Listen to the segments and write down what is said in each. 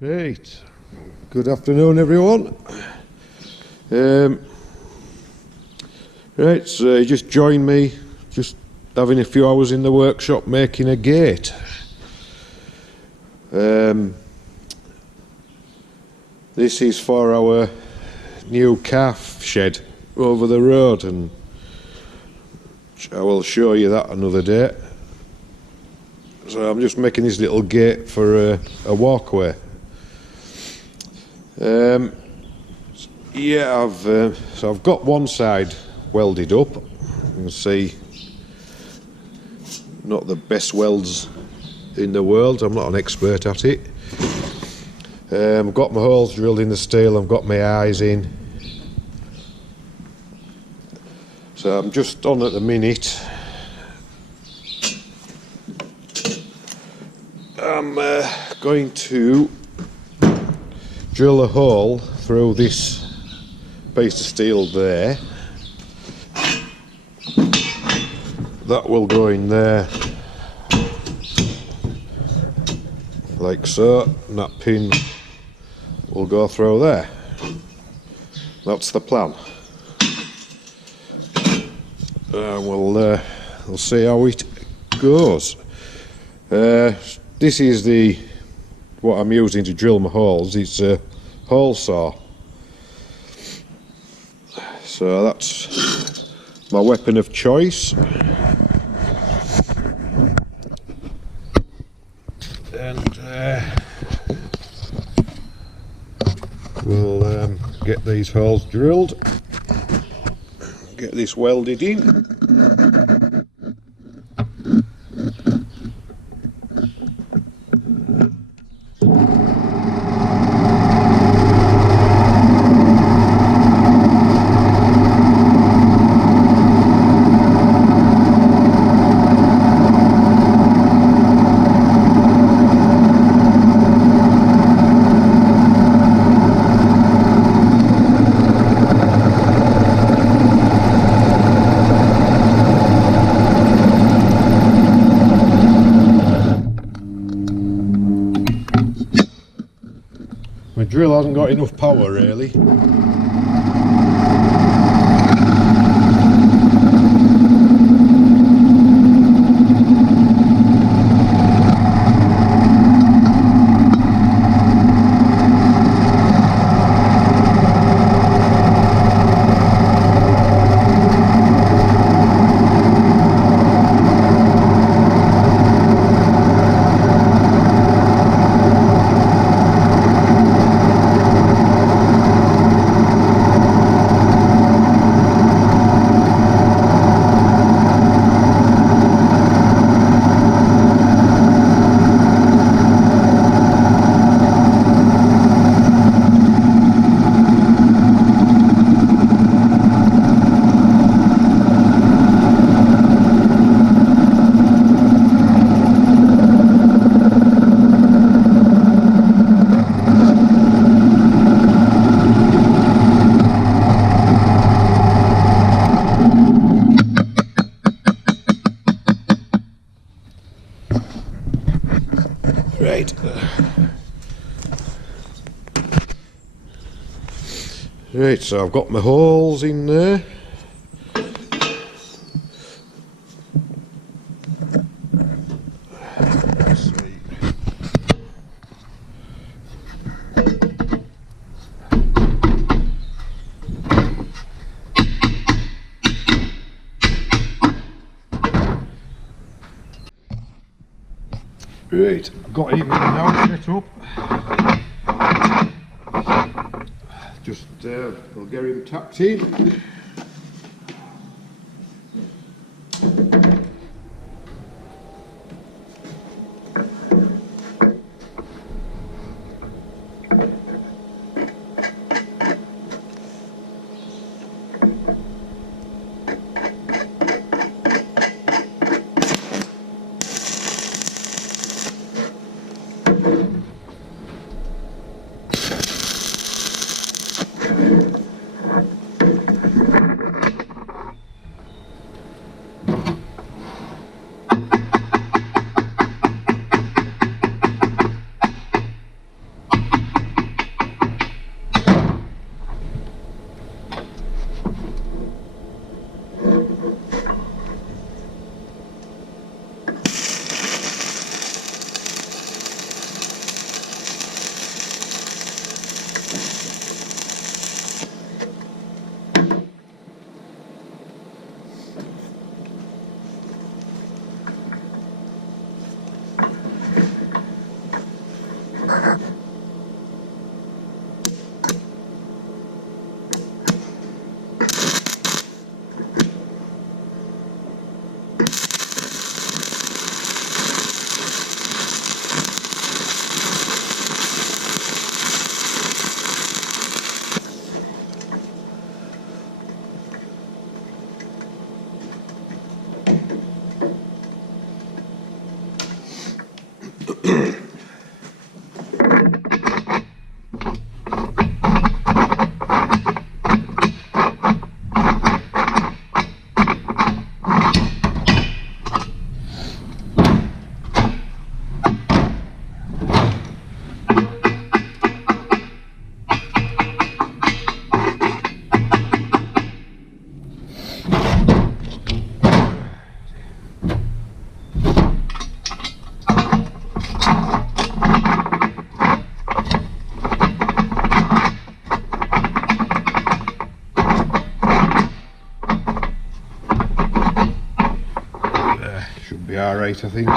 Right, good afternoon everyone. Right, so you just joined me, just having a few hours in the workshop making a gate. This is for our new calf shed over the road, and I will show you that another day. So I'm just making this little gate for a walkway. Yeah, I've got one side welded up. You can see, not the best welds in the world. I'm not an expert at it. I've got my holes drilled in the steel. I've got my eyes in. So I'm just on at the minute. I'm going to drill a hole through this piece of steel there. That will go in there like so, and that pin will go through there. That's the plan. We'll see how it goes. This is what I'm using to drill my holes. It's a hole saw. So that's my weapon of choice. And we'll get these holes drilled, get this welded in. My drill hasn't got enough power really. Right, so I've got my holes in there. Let's see. Right, I've got it now set up. Just we'll get him tucked in. Should be alright, I think.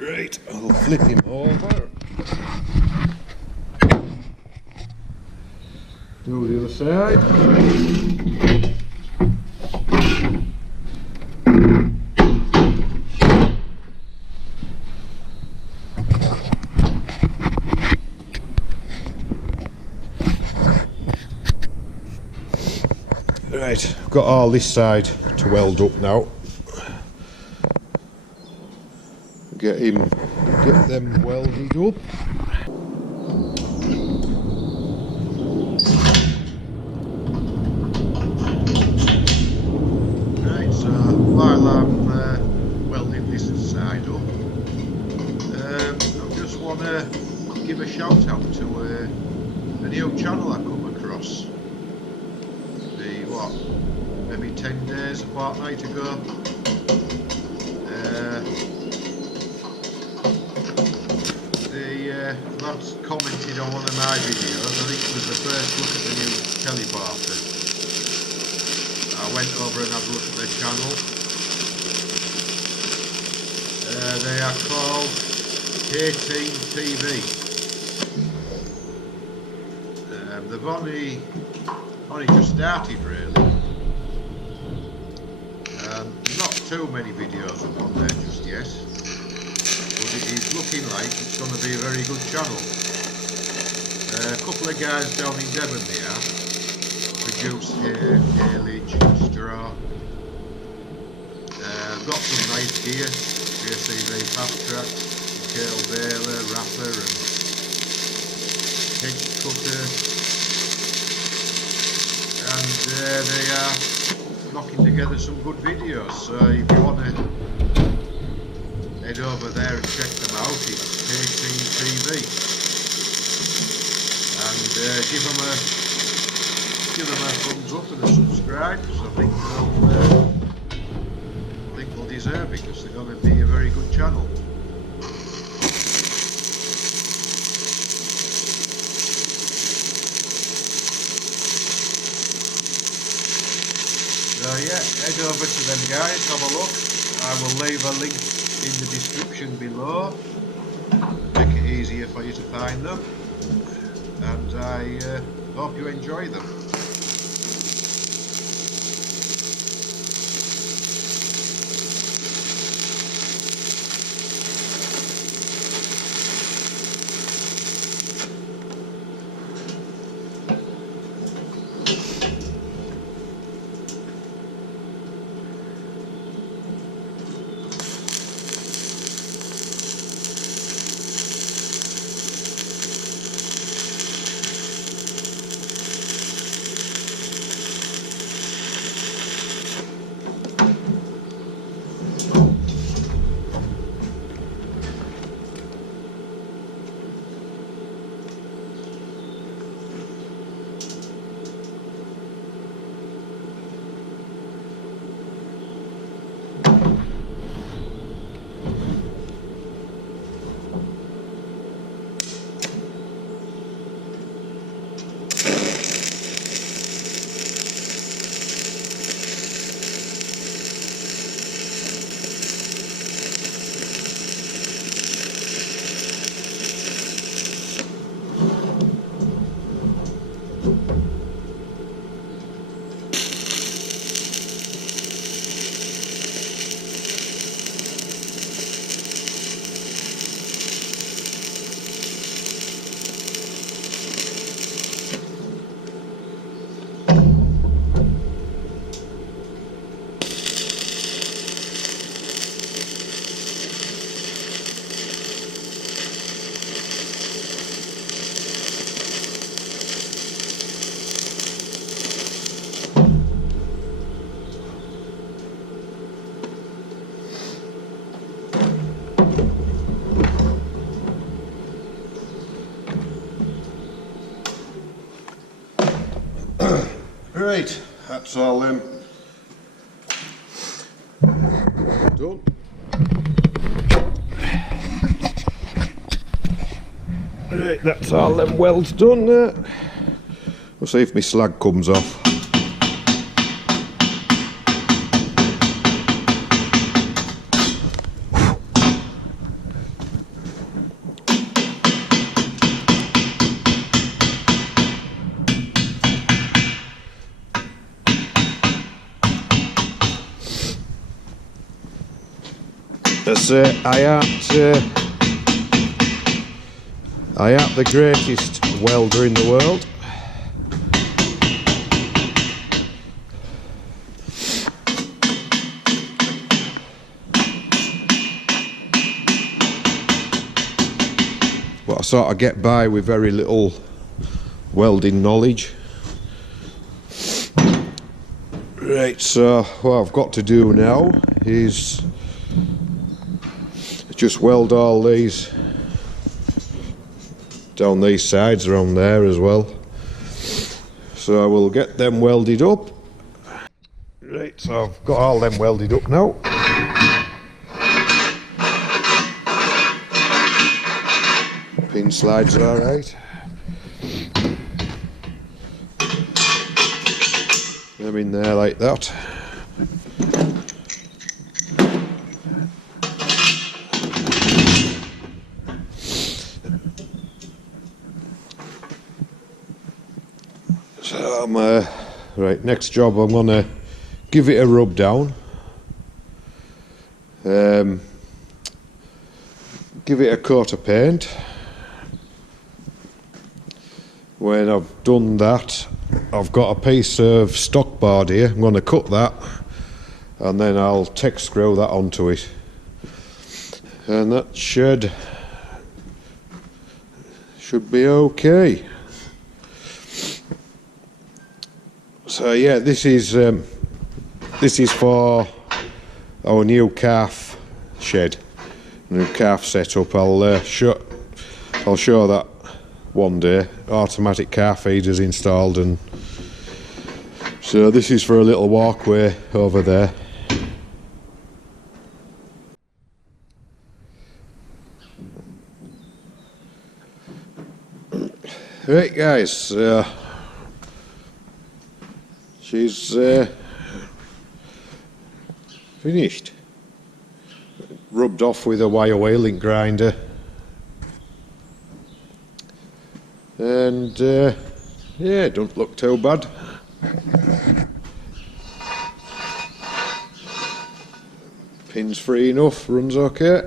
Right, I'll flip him over. Do the other side. Right, I've got all this side to weld up now. Get them welded up. Right, so while I'm welding this side up, I just want to give a shout out to a new channel I come across. Maybe 10 days, a fortnight ago. The lads commented on one of my videos. I think it was the first look at the new teleporter. I went over and had a look at their channel. They are called Fabricating TV. They've only just started really. Not too many videos up on there just yet, but it is looking like it's going to be a very good channel. A couple of guys down in Devon there produce hair, haylage, straw. Got some nice gear, JCB fast track, curl baler, wrapper and hedge cutter, and they are knocking together some good videos, so if you want to head over there and check them out, it's Fabricating TV, and give them a thumbs up and a subscribe, because I think they'll deserve it, because they're going to be a very good channel. So yeah, head over to them guys, have a look. I will leave a link in the description below, make it easier for you to find them, and I hope you enjoy them. Right, that's all done. Right, that's all them welds done there. We'll see if my slag comes off. I ain't the greatest welder in the world. But I sort of get by with very little welding knowledge. Right, so what I've got to do now is just weld all these down these sides around there as well. So I will get them welded up. Right, so I've got all them welded up now. Pin slides are alright. Them in there like that. So I'm right, next job I'm gonna give it a rub down, give it a coat of paint. When I've done that, I've got a piece of stock board here. I'm going to cut that and then I'll tack screw that onto it, and that should be okay. So yeah, this is for our new calf shed, new calf setup. I'll show that one day. Automatic calf feeders installed, and so this is for a little walkway over there. Right guys, she's finished. Rubbed off with a wire wheeling grinder. And yeah, don't look too bad. Pin's free enough, runs okay.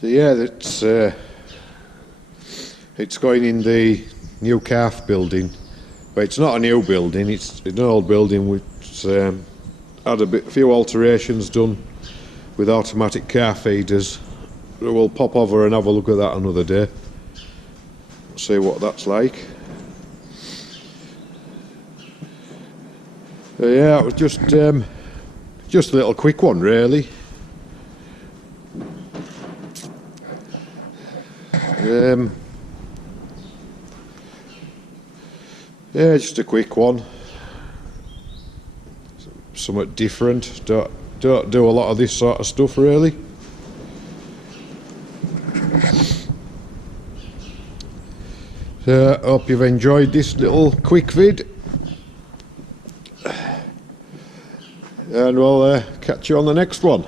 So yeah, it's going in the new calf building, but it's not a new building, it's an old building which had a few alterations done with automatic calf feeders. We'll pop over and have a look at that another day, see what that's like. Yeah, it was just a little quick one really. Yeah, just a quick one. Somewhat different. Don't do a lot of this sort of stuff really. So, hope you've enjoyed this little quick vid, and we'll catch you on the next one.